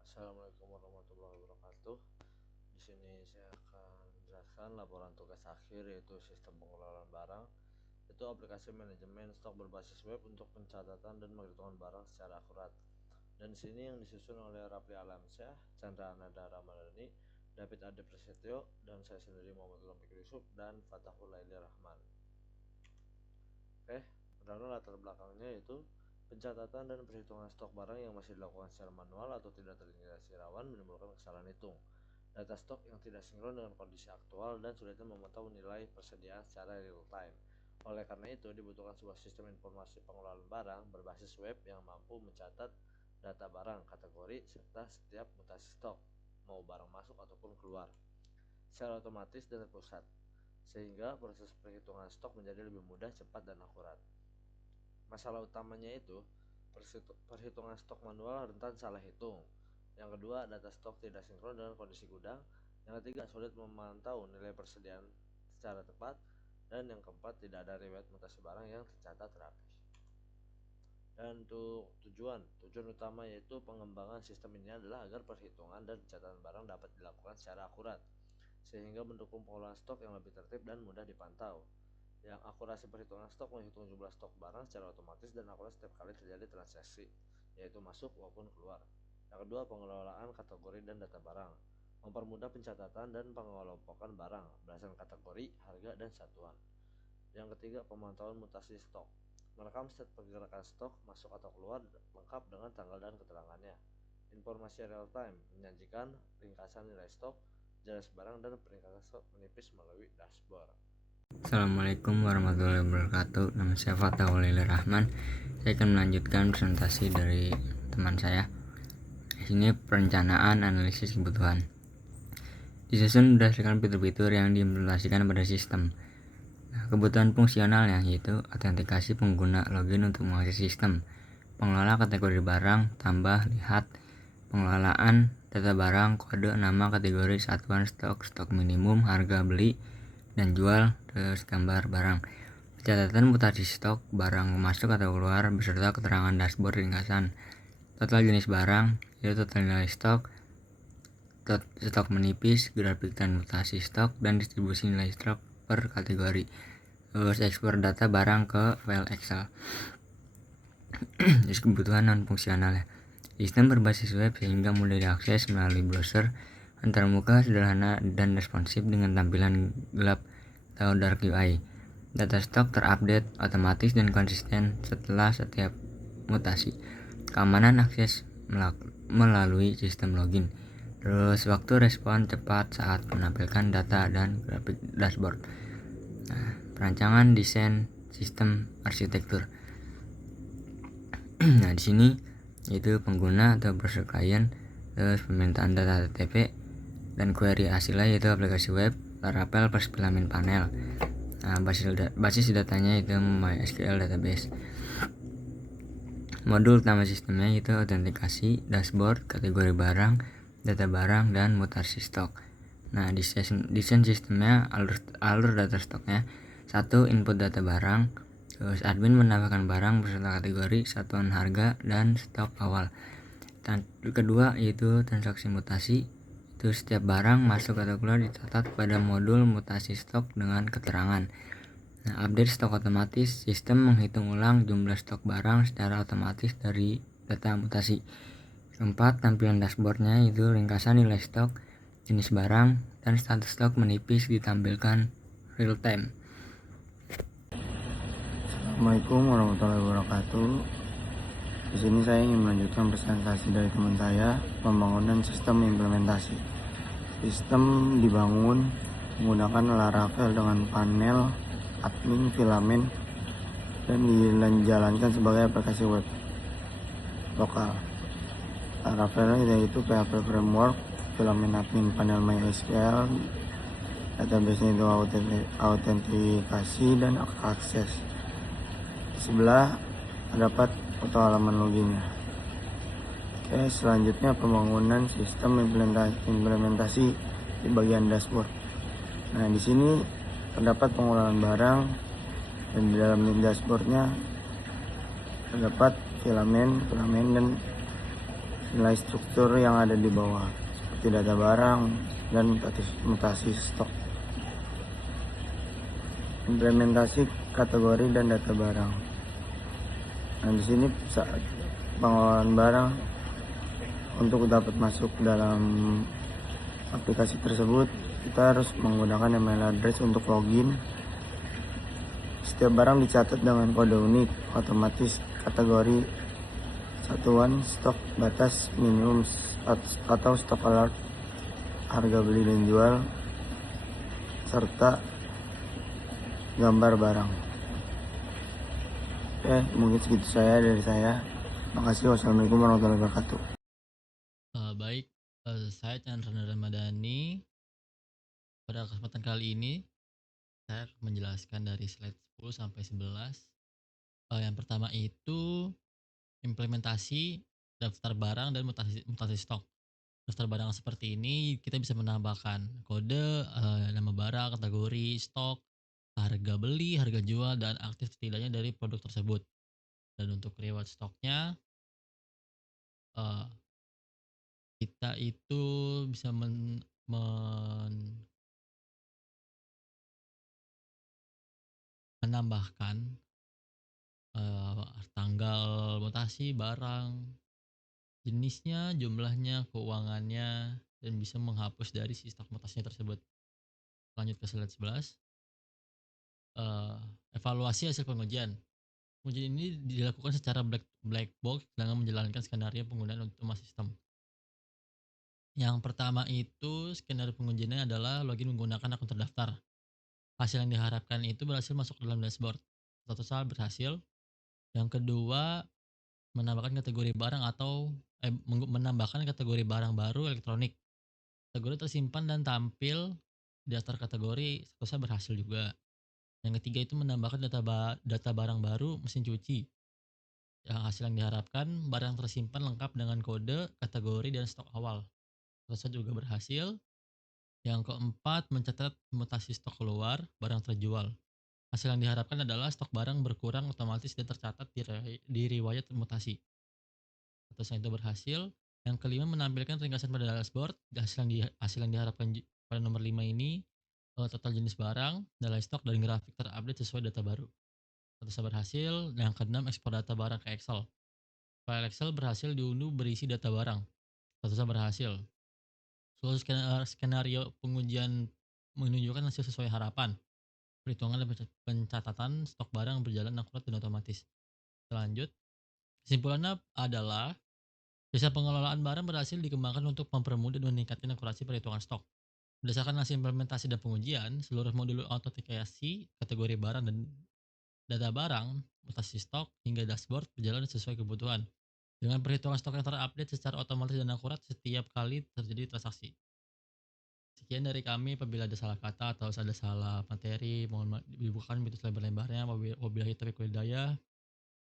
Assalamualaikum warahmatullahi wabarakatuh. Di sini saya akan menjelaskan laporan tugas akhir, yaitu sistem pengelolaan barang. Itu aplikasi manajemen stok berbasis web untuk pencatatan dan penghitungan barang secara akurat. Dan di sini yang disusun oleh Rapli Alamsyah, Chandra Ananda Ramadhani, David Ade Prasetyo, dan saya sendiri Muhammad Ulum Yusuf dan Fatahul Laili Rahman. Oke, pertama latar belakangnya yaitu pencatatan dan perhitungan stok barang yang masih dilakukan secara manual atau tidak terintegrasi rawan menimbulkan kesalahan hitung. Data stok yang tidak sinkron dengan kondisi aktual dan sulitnya memantau nilai persediaan secara real time. Oleh karena itu, dibutuhkan sebuah sistem informasi pengelolaan barang berbasis web yang mampu mencatat data barang, kategori, serta setiap mutasi stok, mau barang masuk ataupun keluar, secara otomatis dan terpusat, sehingga proses perhitungan stok menjadi lebih mudah, cepat, dan akurat. Masalah utamanya itu perhitungan stok manual rentan salah hitung. Yang kedua, data stok tidak sinkron dengan kondisi gudang. Yang ketiga, sulit memantau nilai persediaan secara tepat. Dan yang keempat, tidak ada riwayat mutasi barang yang tercatat rapi. Dan untuk tujuan utama yaitu pengembangan sistem ini adalah agar perhitungan dan pencatatan barang dapat dilakukan secara akurat, sehingga mendukung pengelolaan stok yang lebih tertib dan mudah dipantau. Yang akurasi perhitungan stok menghitung jumlah stok barang secara otomatis dan akurat setiap kali terjadi transaksi, yaitu masuk maupun keluar. Yang kedua, pengelolaan kategori dan data barang, mempermudah pencatatan dan pengelompokan barang berdasarkan kategori, harga, dan satuan. Yang ketiga, pemantauan mutasi stok, merekam setiap pergerakan stok masuk atau keluar lengkap dengan tanggal dan keterangannya. Informasi real time, menyajikan ringkasan nilai stok, jelas barang, dan peringkatan stok menipis melalui dashboard. Assalamualaikum warahmatullahi wabarakatuh. Nama saya Fatahul Laili Rahman. Saya akan melanjutkan presentasi dari teman saya. Di sini perencanaan analisis kebutuhan. Disusun berdasarkan fitur-fitur yang diimplementasikan pada sistem. Kebutuhan fungsionalnya yaitu autentikasi pengguna login untuk mengakses sistem, pengelola kategori barang, tambah, lihat, pengelolaan data barang, kode, nama, kategori, satuan stok, stok minimum, harga beli dan jual, terus gambar barang, pencatatan mutasi stok, barang masuk atau keluar beserta keterangan dashboard ringkasan, total jenis barang, yaitu total nilai stok, stok menipis, grafik dan mutasi stok, dan distribusi nilai stok per kategori. Terus ekspor data barang ke file Excel. Terus kebutuhan non fungsional ya. Sistem berbasis web sehingga mudah diakses melalui browser, antarmuka, sederhana, dan responsif dengan tampilan gelap atau dark UI. Data stok terupdate otomatis dan konsisten setelah setiap mutasi. Keamanan akses melalui sistem login. Terus waktu respon cepat saat menampilkan data dan grafik dashboard. Perancangan desain sistem arsitektur. Nah, di sini yaitu pengguna atau browser client, terus permintaan data HTTP, dan query hasilnya yaitu aplikasi web, Laravel plus filamen panel. Nah, basis datanya itu MySQL database. Modul utama sistemnya yaitu autentikasi, dashboard, kategori barang, data barang, dan mutasi stok. Nah, desain sistemnya alur data stoknya. 1. Input data barang. Terus admin menambahkan barang beserta kategori, satuan harga, dan stok awal. Kedua yaitu transaksi mutasi. Itu setiap barang masuk atau keluar dicatat pada modul mutasi stok dengan keterangan. Nah, update stok otomatis. Sistem menghitung ulang jumlah stok barang secara otomatis dari data mutasi. Keempat, tampilan dashboardnya itu ringkasan nilai stok, jenis barang, dan status stok menipis ditampilkan real time. Assalamualaikum warahmatullahi wabarakatuh. Di sini saya ingin melanjutkan presentasi dari teman saya, pembangunan sistem implementasi. Sistem dibangun menggunakan Laravel dengan panel, admin, filamen, dan dijalankan sebagai aplikasi web lokal. Laravel yaitu PHP framework, filamen admin panel MySQL, database itu autentikasi dan akses. Sebelah terdapat foto halaman loginnya. Oke, selanjutnya pembangunan sistem implementasi di bagian dashboard. Nah, di sini terdapat pengelolaan barang dan di dalam dashboardnya terdapat filamen dan nilai struktur yang ada di bawah seperti data barang dan mutasi stok. Implementasi kategori dan data barang. Nah, di sini saat pengelolaan barang untuk dapat masuk dalam aplikasi tersebut, kita harus menggunakan email address untuk login. Setiap barang dicatat dengan kode unik, otomatis kategori satuan, stok batas, minimum atau stok alert, harga beli dan jual, serta gambar barang. Oke, mungkin segitu dari saya. Makasih. Wassalamualaikum warahmatullahi wabarakatuh. Baik, saya Chandra Ramadhani. Pada kesempatan kali ini saya akan menjelaskan dari slide 10 sampai 11. Yang pertama itu implementasi daftar barang dan mutasi stok. Daftar barang seperti ini kita bisa menambahkan kode, nama barang, kategori, stok, harga beli, harga jual, dan aktif tidaknya dari produk tersebut. Dan untuk reward stoknya, kita itu bisa menambahkan tanggal mutasi barang, jenisnya, jumlahnya, keuangannya, dan bisa menghapus dari si stok mutasinya tersebut. Lanjut ke slide 11. Evaluasi hasil pengujian. Pengujian ini dilakukan secara black box dengan menjalankan skenario penggunaan untuk sistem. Yang pertama itu skenario pengujiannya adalah login menggunakan akun terdaftar. Hasil yang diharapkan itu berhasil masuk ke dalam dashboard. Satu saat berhasil. Yang kedua, menambahkan kategori barang atau menambahkan kategori barang baru elektronik. Kategori tersimpan dan tampil di daftar kategori selesai berhasil juga. Yang ketiga itu menambahkan data barang baru mesin cuci. Yang hasil yang diharapkan barang tersimpan lengkap dengan kode, kategori, dan stok awal. Selesai juga berhasil. Yang keempat, mencatat mutasi stok keluar, barang terjual. Hasil yang diharapkan adalah stok barang berkurang otomatis dan tercatat di riwayat mutasi. Atas itu berhasil. Yang kelima, menampilkan ringkasan pada dashboard. Hasil yang diharapkan pada nomor 5 ini, total jenis barang, nilai stok, dan grafik terupdate sesuai data baru. Atas berhasil. Yang keenam, ekspor data barang ke Excel. File Excel berhasil diunduh berisi data barang. Atas berhasil. Seluruh skenario pengujian menunjukkan hasil sesuai harapan. Perhitungan dan pencatatan stok barang berjalan akurat dan otomatis. Selanjut, kesimpulannya adalah sistem pengelolaan barang berhasil dikembangkan untuk mempermudah dan meningkatkan akurasi perhitungan stok. Berdasarkan hasil implementasi dan pengujian, seluruh modul autentikasi, kategori barang dan data barang, mutasi stok, hingga dashboard berjalan sesuai kebutuhan. Dengan perhitungan stok yang terupdate secara otomatis dan akurat setiap kali terjadi transaksi. Sekian dari kami. Apabila ada salah kata atau ada salah materi, mohon dibukakan pintu selebar-lebarnya. Wabillahi taufiq wal hidayah.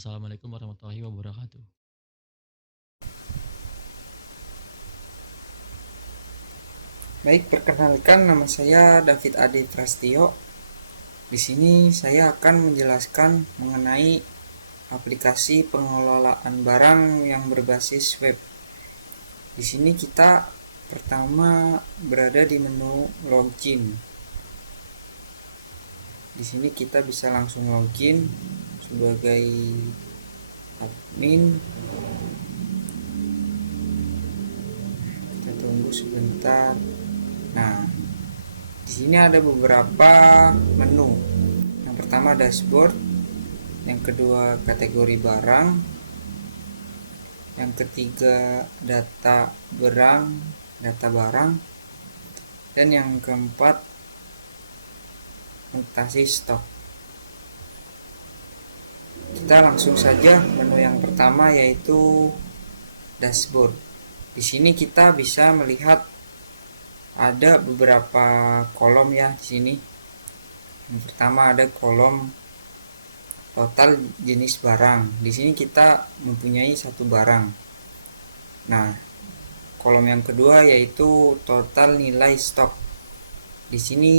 Assalamualaikum warahmatullahi wabarakatuh. Baik, perkenalkan, nama saya David Adi Prastio. Di sini saya akan menjelaskan mengenai aplikasi pengelolaan barang yang berbasis web. Di sini kita pertama berada di menu login. Di sini kita bisa langsung login sebagai admin. Kita tunggu sebentar. Nah, di sini ada beberapa menu. Yang pertama dashboard, yang kedua kategori barang, yang ketiga data barang, dan yang keempat mutasi stok. Kita langsung saja menu yang pertama, yaitu dashboard. Di sini kita bisa melihat ada beberapa kolom ya di sini. Yang pertama ada kolom total jenis barang. Di sini kita mempunyai satu barang. Nah, kolom yang kedua yaitu total nilai stok. Di sini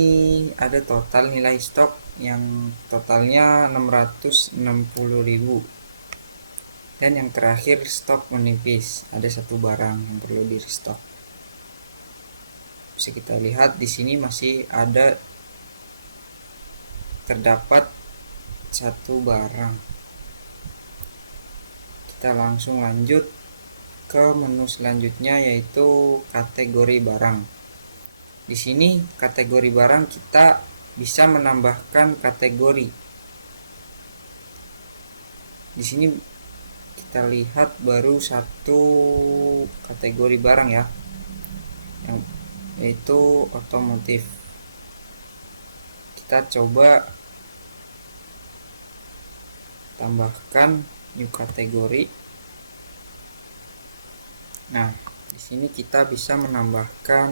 ada total nilai stok yang totalnya 660.000. Dan yang terakhir, stok menipis. Ada satu barang yang perlu di restock. Bisa kita lihat di sini masih ada terdapat satu barang. Kita langsung lanjut ke menu selanjutnya, yaitu kategori barang. Di sini kategori barang kita bisa menambahkan kategori. Di sini kita lihat baru satu kategori barang ya, yaitu otomotif. Kita coba tambahkan new kategori. Nah, di sini kita bisa menambahkan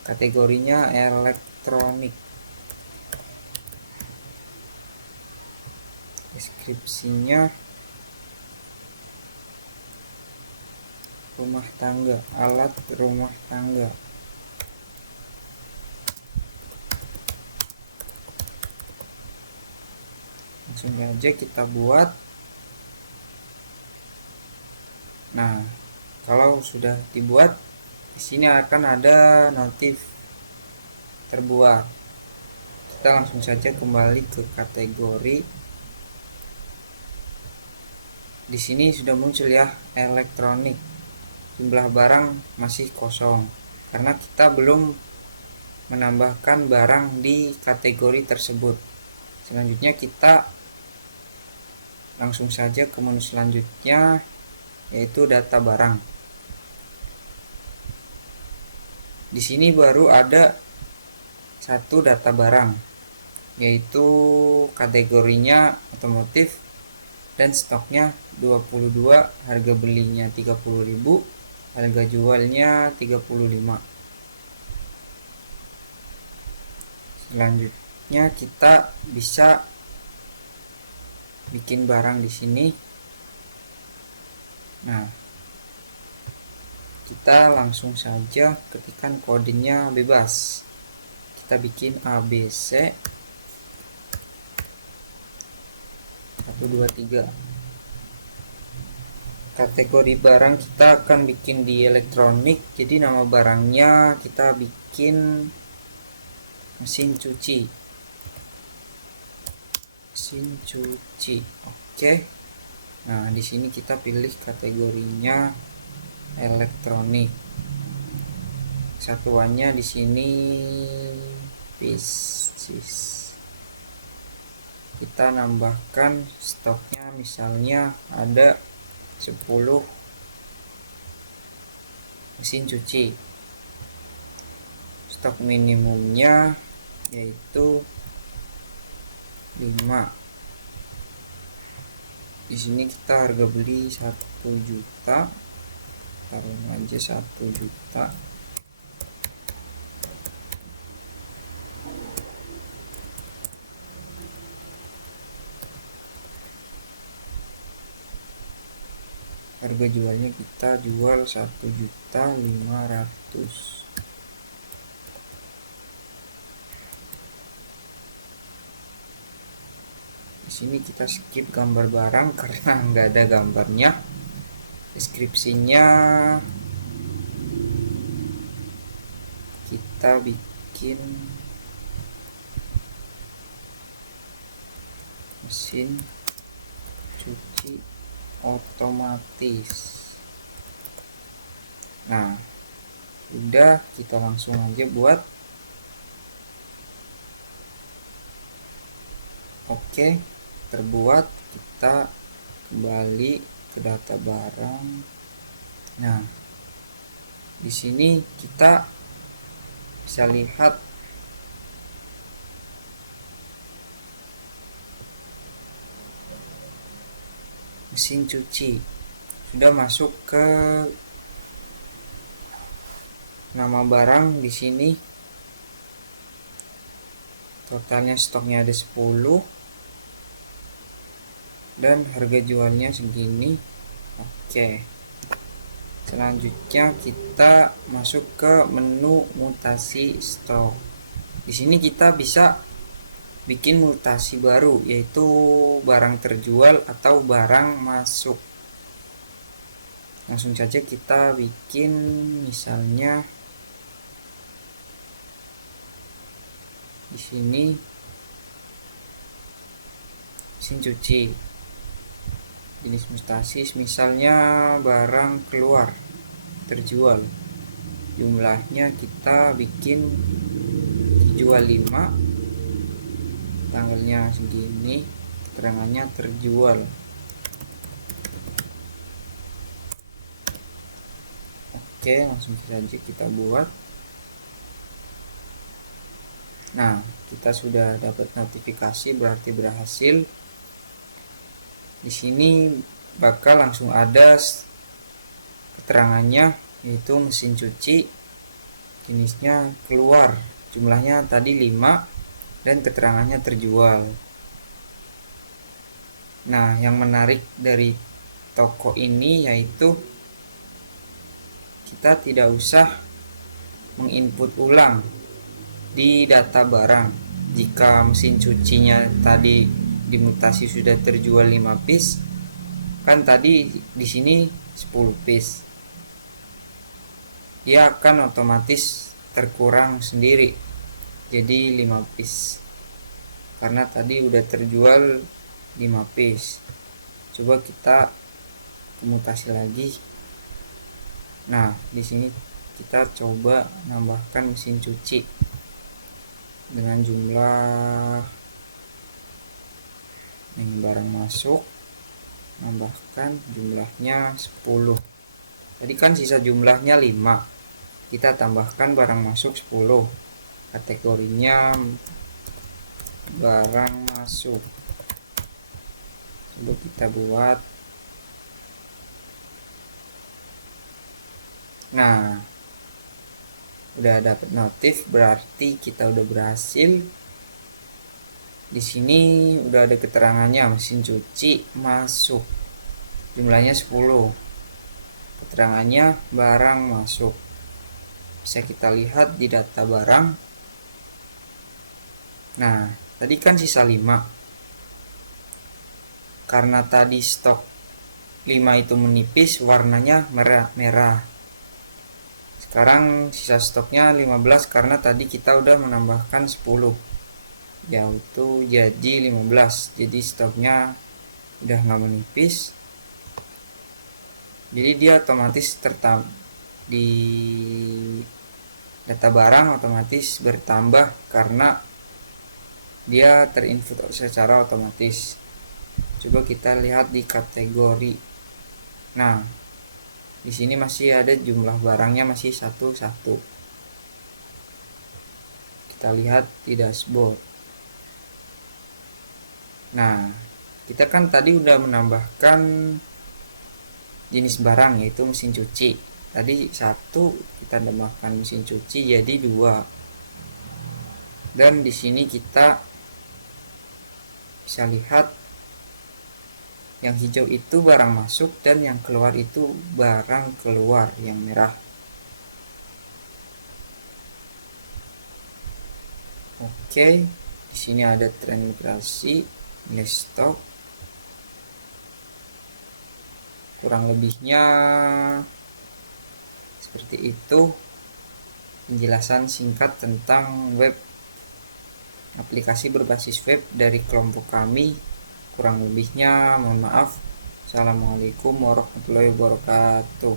kategorinya elektronik. Deskripsinya rumah tangga, alat rumah tangga. Langsung aja kita buat. Nah, kalau sudah dibuat, di sini akan ada notif terbuat. Kita langsung saja kembali ke kategori. Di sini sudah muncul ya, elektronik. Jumlah barang masih kosong karena kita belum menambahkan barang di kategori tersebut. Selanjutnya kita langsung saja ke menu selanjutnya, yaitu data barang. Di sini baru ada satu data barang, yaitu kategorinya otomotif dan stoknya 22, harga belinya 30.000, harga jualnya 35. Selanjutnya kita bisa bikin barang di sini. Nah, kita langsung saja ketikkan kodenya bebas. Kita bikin ABC 1, 2, 3. Kategori barang kita akan bikin di elektronik, jadi nama barangnya kita bikin mesin cuci. Mesin cuci. Oke. Nah, di sini kita pilih kategorinya elektronik. Satuannya di sini pieces. Kita nambahkan stoknya, misalnya ada 10 mesin cuci. Stok minimumnya yaitu 5. Di sini kita harga beli 1 juta. Taruh aja 1 juta. Harga jualnya kita jual 1.500.000. Di sini kita skip gambar barang karena nggak ada gambarnya. Deskripsinya kita bikin mesin cuci otomatis. Nah, udah, kita langsung aja buat. Oke, terbuat. Kita kembali ke data barang. Nah, di sini kita bisa lihat mesin cuci sudah masuk ke nama barang. Di sini totalnya stoknya ada 10 dan harga jualnya segini. Oke, selanjutnya kita masuk ke menu mutasi stok. Di sini kita bisa bikin mutasi baru, yaitu barang terjual atau barang masuk. Langsung saja kita bikin, misalnya di sini mesin cuci, jenis mutasi misalnya barang keluar terjual, jumlahnya kita bikin terjual 5, tanggalnya segini, keterangannya terjual. Oke, langsung saja kita buat. Nah, kita sudah dapat notifikasi, berarti berhasil. Di sini bakal langsung ada keterangannya, yaitu mesin cuci, jenisnya keluar, jumlahnya tadi 5, dan keterangannya terjual. Nah, yang menarik dari toko ini yaitu kita tidak usah menginput ulang di data barang. Jika mesin cucinya tadi dimutasi sudah terjual 5 piece, kan tadi di sini 10 piece, dia akan otomatis terkurang sendiri jadi 5 piece karena tadi udah terjual 5 piece. Coba kita mutasi lagi. Nah, di sini kita coba nambahkan mesin cuci dengan jumlah yang barang masuk, nambahkan jumlahnya 10. Tadi kan sisa jumlahnya 5, kita tambahkan barang masuk 10, kategorinya barang masuk. Coba kita buat. Nah, udah dapat notif, berarti kita udah berhasil. Di sini udah ada keterangannya, mesin cuci masuk, jumlahnya 10, keterangannya barang masuk. Bisa kita lihat di data barang. Nah, tadi kan sisa 5, karena tadi stok 5 itu menipis, warnanya merah. Sekarang sisa stoknya 15 karena tadi kita udah menambahkan 10, yaitu jadi 15. Jadi stoknya udah nggak menipis, jadi dia otomatis di data barang otomatis bertambah karena dia terinput secara otomatis. Coba kita lihat di kategori. Nah, di sini masih ada jumlah barangnya masih 1. Kita lihat di dashboard. Nah, kita kan tadi udah menambahkan jenis barang, yaitu mesin cuci. Tadi 1, kita tambahkan mesin cuci jadi 2. Dan di sini kita bisa lihat yang hijau itu barang masuk dan yang keluar itu barang keluar yang merah. Oke, di sini ada tren migrasi, nilai stok. Kurang lebihnya seperti itu penjelasan singkat tentang web aplikasi berbasis web dari kelompok kami. Kurang lebihnya mohon maaf. Assalamualaikum warahmatullahi wabarakatuh.